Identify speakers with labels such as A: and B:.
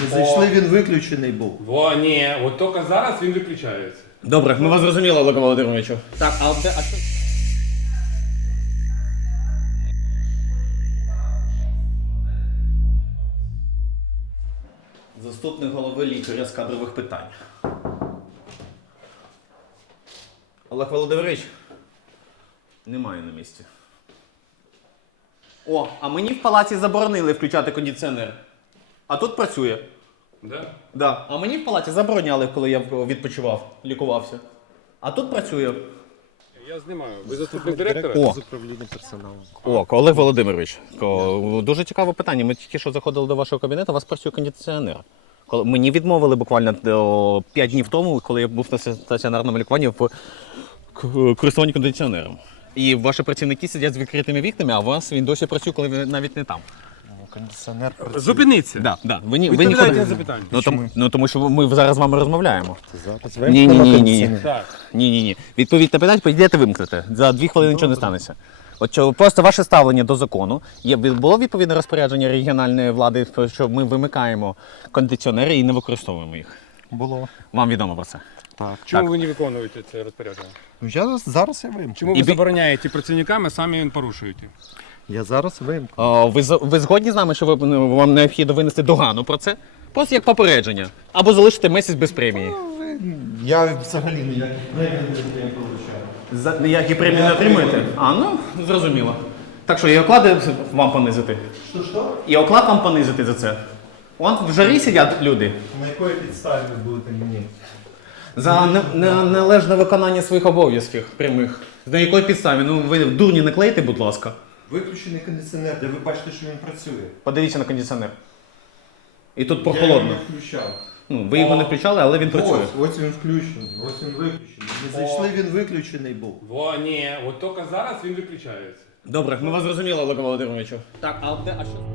A: Ми зайшли, він виключений був.
B: Во, ні, от тільки зараз він виключається.
C: Добре, ми вас зрозуміли, Олег Володимировичу. Так, а що? Заступник голови лікаря з кадрових питань. Олег Володимирович? Немає на місці. О, а мені в палаці заборонили включати кондиціонер. А тут працює.
B: Да?
C: Да. А мені в палаці забороняли, коли я відпочивав, лікувався. А тут працює.
B: Я знімаю. Ви заступник директора?
C: О,
D: З управління персоналу.
C: Олег Володимирович, дуже цікаве питання. Ми тільки що заходили до вашого кабінету, у вас працює кондиціонер. Мені відмовили буквально 5 днів тому, коли я був на стаціонарному лікуванні в користуванні кондиціонером. І ваші працівники сидять з відкритими вікнами, а у вас він досі працює, коли ви навіть не там.
D: Кондиціонер працює.
B: Зупиніться.
C: Да. Ви
B: Відповідайте
C: нікуди...
B: на запитання.
C: тому що ми зараз з вами розмовляємо.
D: Зараз
C: Ні.
B: Так.
C: Ні. Відповідь на питання, підійдете вимкнете. За 2 хвилини нічого не станеться. От просто ваше ставлення до закону. Було відповідне розпорядження регіональної влади, що ми вимикаємо кондиціонери і не використовуємо їх?
D: було.
C: Вам відомо про це?
D: Так.
B: Чому ви не виконуєте це розпорядження?
D: Зараз я вимкну.
B: Чому ви забороняєте працівникам, а самі він порушуєте?
D: Я зараз вимкну.
C: Ви згодні з нами, що вам необхідно винести догану про це? Просто як попередження. Або залишити місяць без премії.
D: Я взагалі ніяких премій не получаю.
C: Ніякі премії не отримуєте? Зрозуміло. Так що, і оклади вам понизити?
A: Що?
C: І оклад вам понизити за це? Вон в жарі сидять люди.
A: На якої підставі ви будете мені?
C: За належне виконання своїх обов'язків прямих. На якої підставі? Ви дурні не клейте, будь ласка.
A: Виключений кондиціонер, де ви бачите, що він працює.
C: Подивіться на кондиціонер. І тут
A: Я його
C: прохолодно.
A: не включав.
C: Ви його не включали, але він працює.
A: Ось він включений, ось він виключений. Ми зайшли, він виключений був.
B: Во, ні, от тільки зараз він виключається.
C: Добре, ми вас зрозуміли, Олег Володимировичу. Так, а що?